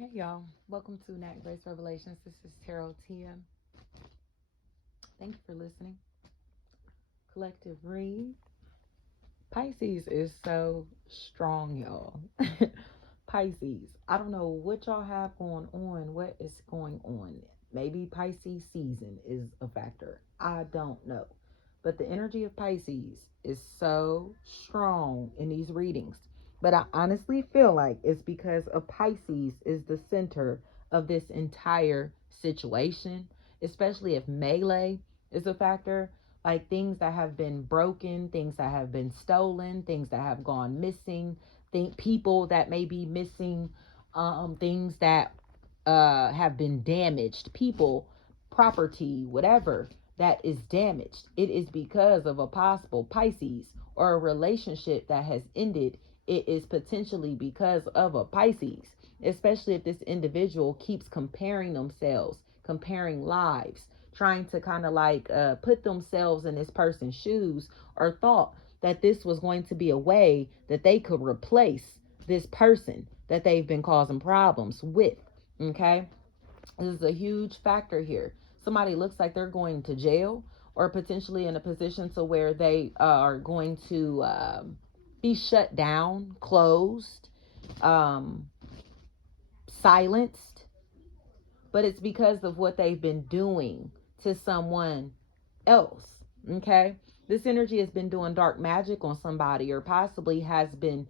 Hey y'all, welcome to Nat Grace Revelations. This is Tarot Tia. Thank you for listening. Collective read. Pisces is so strong, y'all. Pisces. I don't know what y'all have going on. What is going on? Maybe Pisces season is a factor. I don't know. But the energy of Pisces is so strong in these readings. But I honestly feel like it's because of Pisces is the center of this entire situation, especially if melee is a factor, like things that have been broken, things that have been stolen, things that have gone missing, think people that may be missing, things that have been damaged, people, property, whatever that is damaged. It is because of a possible Pisces or a relationship that has ended. It is potentially because of a Pisces, especially if this individual keeps comparing themselves, comparing lives, trying to kind of like put themselves in this person's shoes, or thought that this was going to be a way that they could replace this person that they've been causing problems with. Okay, this is a huge factor here. Somebody looks like they're going to jail, or potentially in a position to where they are going to be shut down, closed, um, silenced, but it's because of what they've been doing to someone else. Okay, this energy has been doing dark magic on somebody, or possibly has been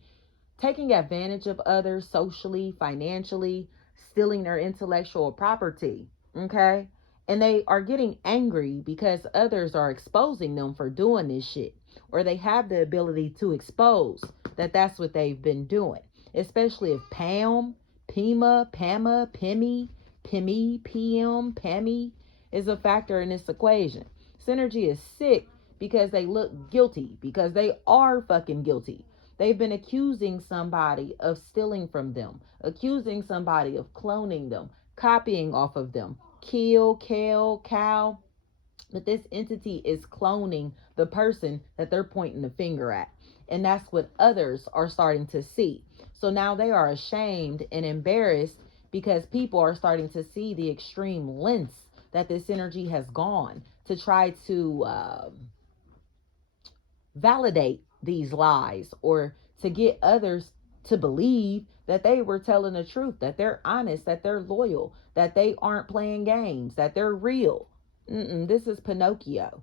taking advantage of others socially, financially, stealing their intellectual property. Okay, and they are getting angry because others are exposing them for doing this shit, or they have the ability to expose that that's what they've been doing, especially if Pama, Pimmy, PM, Pammy is a factor in this equation. Synergy is sick because they look guilty, because they are fucking guilty. They've been accusing somebody of stealing from them, accusing somebody of cloning them, copying off of them. Cow. But this entity is cloning the person that they're pointing the finger at. And that's what others are starting to see. So now they are ashamed and embarrassed because people are starting to see the extreme lengths that this energy has gone to try to validate these lies, or to get others to believe that they were telling the truth, that they're honest, that they're loyal, that they aren't playing games, that they're real. This is Pinocchio.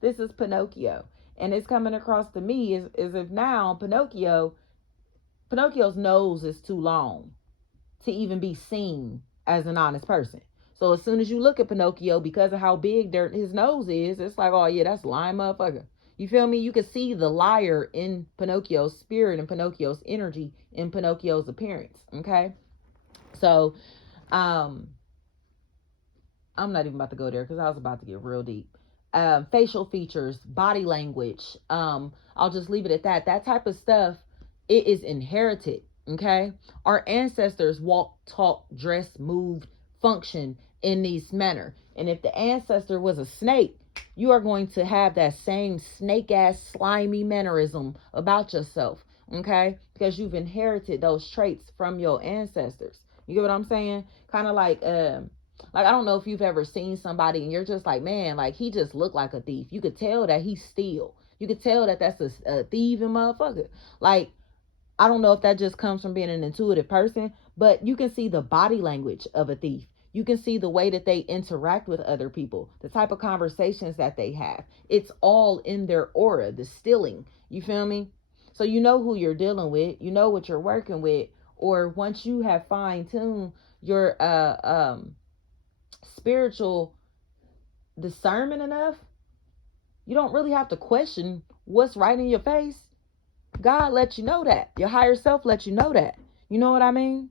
This is Pinocchio. And it's coming across to me as if now Pinocchio's nose is too long to even be seen as an honest person. So as soon as you look at Pinocchio, because of how big his nose is, it's like, oh yeah, that's a lying motherfucker. You feel me? You can see the liar in Pinocchio's spirit and Pinocchio's energy in Pinocchio's appearance. Okay, so um, I'm not even about to go there because I was about to get real deep. Facial features, body language. I'll just leave it at that. That type of stuff, it is inherited. Okay, our ancestors walked, talked, dressed, moved, functioned in this manner. And if the ancestor was a snake, you are going to have that same snake ass slimy mannerism about yourself. Okay, because you've inherited those traits from your ancestors. You get what I'm saying? Kind of like I don't know if you've ever seen somebody and you're just like, man, like he just looked like a thief. You could tell that he steal. You could tell that that's a thieving motherfucker. Like, I don't know if that just comes from being an intuitive person, but you can see the body language of a thief. You can see the way that they interact with other people, the type of conversations that they have. It's all in their aura, the stealing. You feel me? So you know who you're dealing with. You know what you're working with. Or once you have fine tuned your spiritual discernment enough, you don't really have to question what's right in your face. God lets you know that. Your higher self lets you know that. You know what I mean?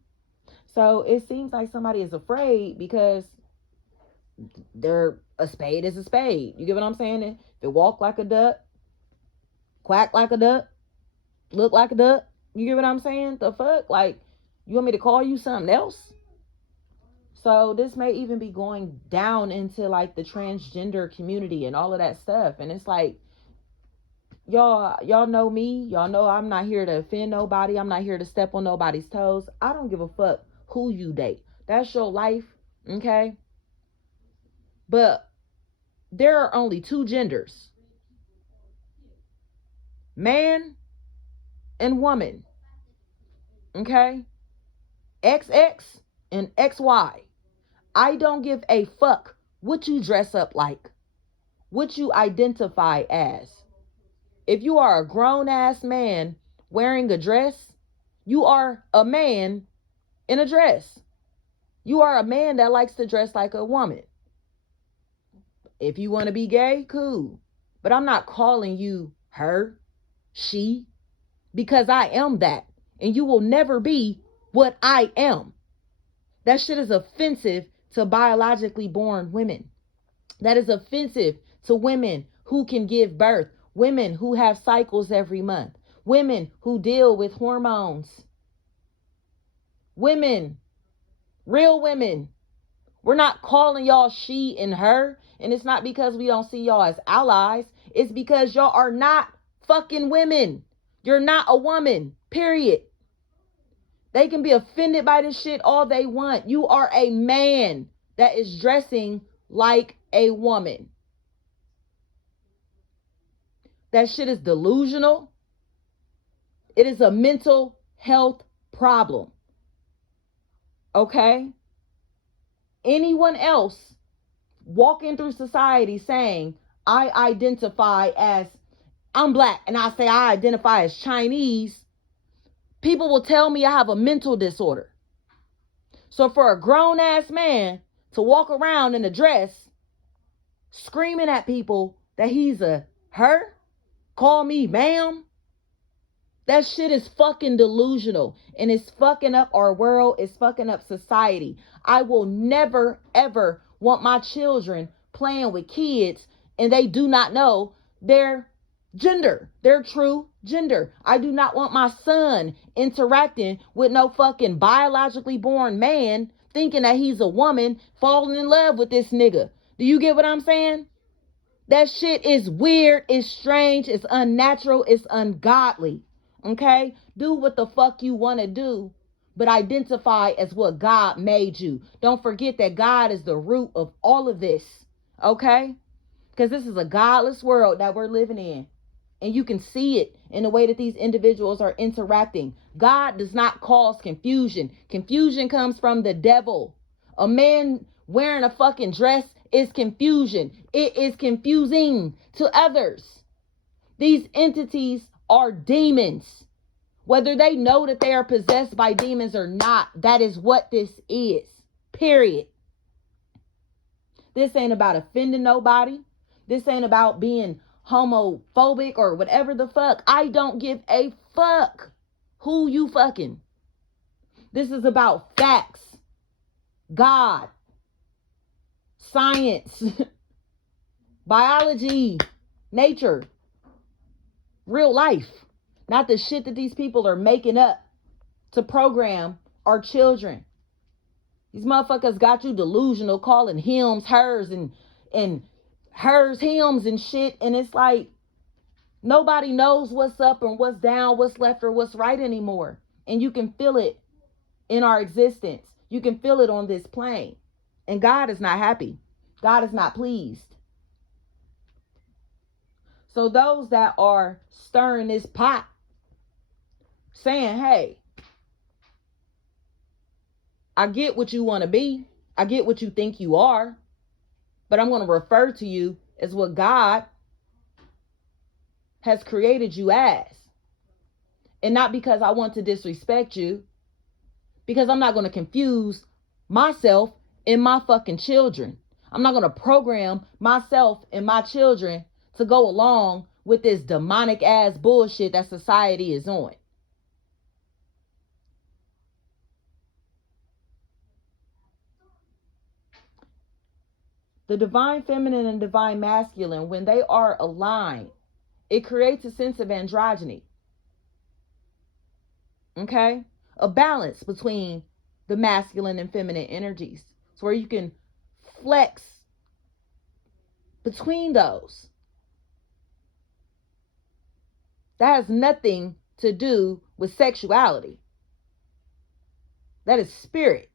So it seems like somebody is afraid because they're a spade is a spade. You get what I'm saying? If it walk like a duck, quack like a duck, look like a duck, you get what I'm saying? The fuck? Like, you want me to call you something else? So this may even be going down into like the transgender community and all of that stuff. And it's like, y'all know me. Y'all know I'm not here to offend nobody. I'm not here to step on nobody's toes. I don't give a fuck who you date. That's your life, okay? But there are only two genders, man and woman, okay? XX and XY. I don't give a fuck what you dress up like, what you identify as. If you are a grown ass man wearing a dress, you are a man in a dress. You are a man that likes to dress like a woman. If you want to be gay, cool. But I'm not calling you her, she, because I am that. And you will never be what I am. That shit is offensive to biologically born women. That is offensive to women who can give birth, women who have cycles every month, women who deal with hormones, women, real women. We're not calling y'all she and her, and it's not because we don't see y'all as allies. It's because y'all are not fucking women. You're not a woman, period. They can be offended by this shit all they want. You are a man that is dressing like a woman. That shit is delusional. It is a mental health problem. Okay? Anyone else walking through society saying, I identify as, I'm black, and I say I identify as Chinese, people will tell me I have a mental disorder. So for a grown ass man to walk around in a dress screaming at people that he's a her, call me ma'am, that shit is fucking delusional, and it's fucking up our world. It's fucking up society. I will never, ever want my children playing with kids and they do not know their gender, their true gender. I do not want my son interacting with no fucking biologically born man thinking that he's a woman, falling in love with this nigga. Do you get what I'm saying? That shit is weird, it's strange, it's unnatural, it's ungodly. Okay? Do what the fuck you want to do, but identify as what God made you. Don't forget that God is the root of all of this. Okay? Because this is a godless world that we're living in. And you can see it in the way that these individuals are interacting. God does not cause confusion. Confusion comes from the devil. A man wearing a fucking dress is confusion. It is confusing to others. These entities are demons. Whether they know that they are possessed by demons or not, that is what this is. Period. This ain't about offending nobody. This ain't about being homophobic or whatever the fuck. I don't give a fuck who you fucking. This is about facts, God, science, biology, nature, real life. Not the shit that these people are making up to program our children. These motherfuckers got you delusional, calling hims hers and hers hims and shit. And it's like, nobody knows what's up and what's down, what's left or what's right anymore. And you can feel it in our existence. You can feel it on this plane. And God is not happy. God is not pleased. So those that are stirring this pot, saying, hey, I get what you want to be. I get what you think you are. But I'm going to refer to you as what God has created you as. And not because I want to disrespect you. Because I'm not going to confuse myself and my fucking children. I'm not going to program myself and my children to go along with this demonic ass bullshit that society is on. The divine feminine and divine masculine, when they are aligned, it creates a sense of androgyny. Okay? A balance between the masculine and feminine energies. So where you can flex between those. That has nothing to do with sexuality. That is spirit.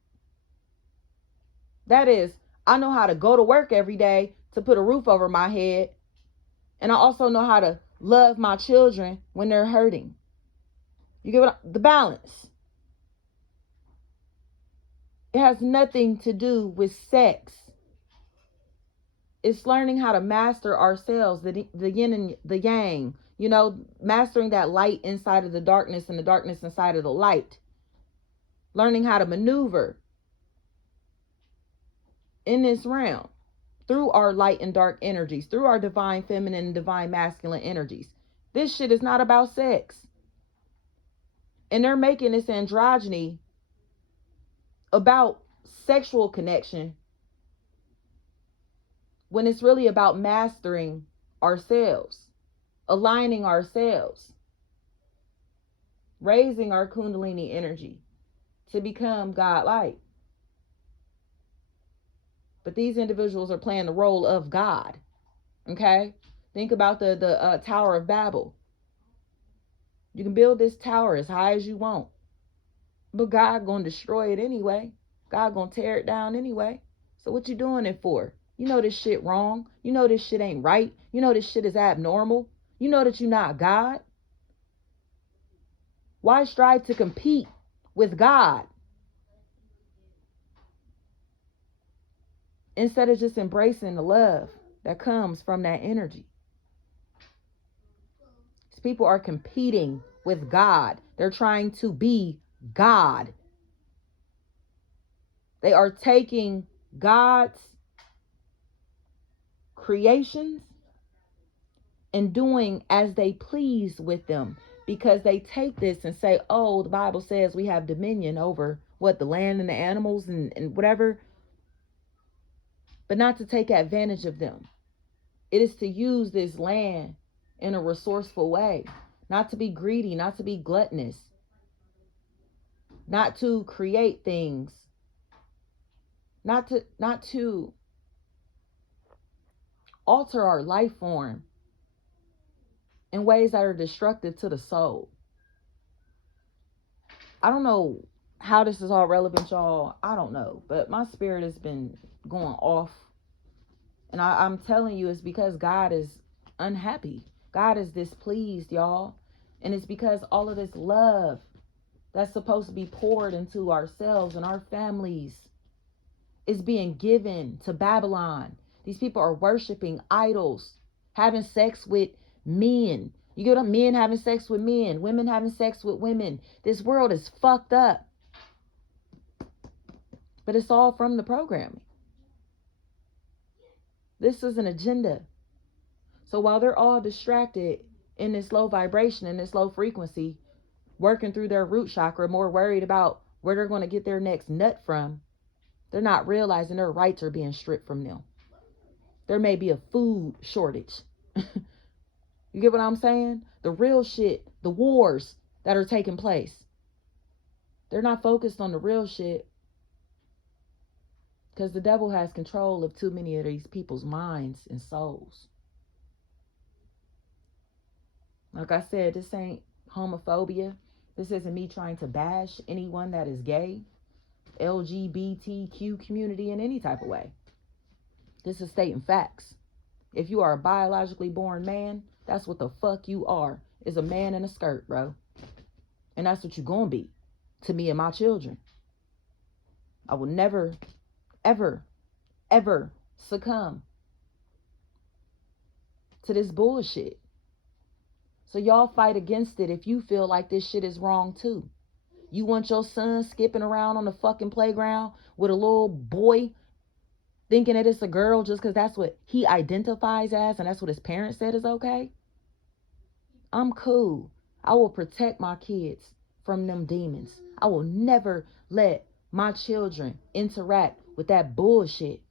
That is, I know how to go to work every day to put a roof over my head. And I also know how to love my children when they're hurting. You get the balance. It has nothing to do with sex. It's learning how to master ourselves, the yin and the yang. You know, mastering that light inside of the darkness and the darkness inside of the light. Learning how to maneuver in this realm through our light and dark energies, through our divine feminine and divine masculine energies. This shit is not about sex. And they're making this androgyny about sexual connection when it's really about mastering ourselves, aligning ourselves, raising our kundalini energy to become God-like. But these individuals are playing the role of God. Okay? Think about the Tower of Babel. You can build this tower as high as you want, but God gonna destroy it anyway. God gonna tear it down anyway. So what you doing it for? You know this shit wrong. You know this shit ain't right. You know this shit is abnormal. You know that you're not God. Why strive to compete with God instead of just embracing the love that comes from that energy? These people are competing with God. They're trying to be God. They are taking God's creations and doing as they please with them, because they take this and say, oh, the Bible says we have dominion over what, the land and the animals and whatever, but not to take advantage of them. It is to use this land in a resourceful way, not to be greedy, not to be gluttonous, not to create things, not to alter our life form in ways that are destructive to the soul. I don't know how this is all relevant, y'all. I don't know. But my spirit has been going off. And I'm telling you, it's because God is unhappy. God is displeased, y'all. And it's because all of this love that's supposed to be poured into ourselves and our families is being given to Babylon. These people are worshiping idols, having sex with men. You get men having sex with men, women having sex with women. This world is fucked up. But it's all from the programming. This is an agenda. So while they're all distracted in this low vibration, in this low frequency, working through their root chakra, more worried about where they're going to get their next nut from, they're not realizing their rights are being stripped from them. There may be a food shortage. You get what I'm saying? The real shit, the wars that are taking place. They're not focused on the real shit because the devil has control of too many of these people's minds and souls. Like I said, this ain't homophobia. This isn't me trying to bash anyone that is gay, LGBTQ community in any type of way. This is stating facts. If you are a biologically born man, that's what the fuck you are, is a man in a skirt, bro. And that's what you're gonna be to me and my children. I will never, ever, ever succumb to this bullshit. So y'all fight against it if you feel like this shit is wrong too. You want your son skipping around on the fucking playground with a little boy thinking that it's a girl just because that's what he identifies as and that's what his parents said is okay? I'm cool. I will protect my kids from them demons. I will never let my children interact with that bullshit.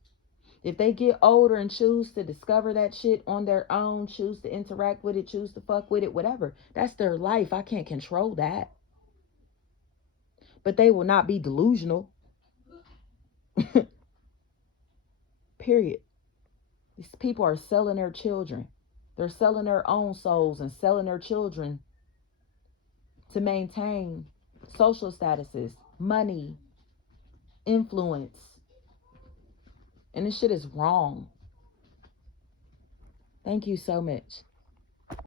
If they get older and choose to discover that shit on their own, choose to interact with it, choose to fuck with it, whatever, that's their life. I can't control that. But they will not be delusional. Period. These people are selling their children. They're selling their own souls and selling their children to maintain social statuses, money, influence. And this shit is wrong. Thank you so much.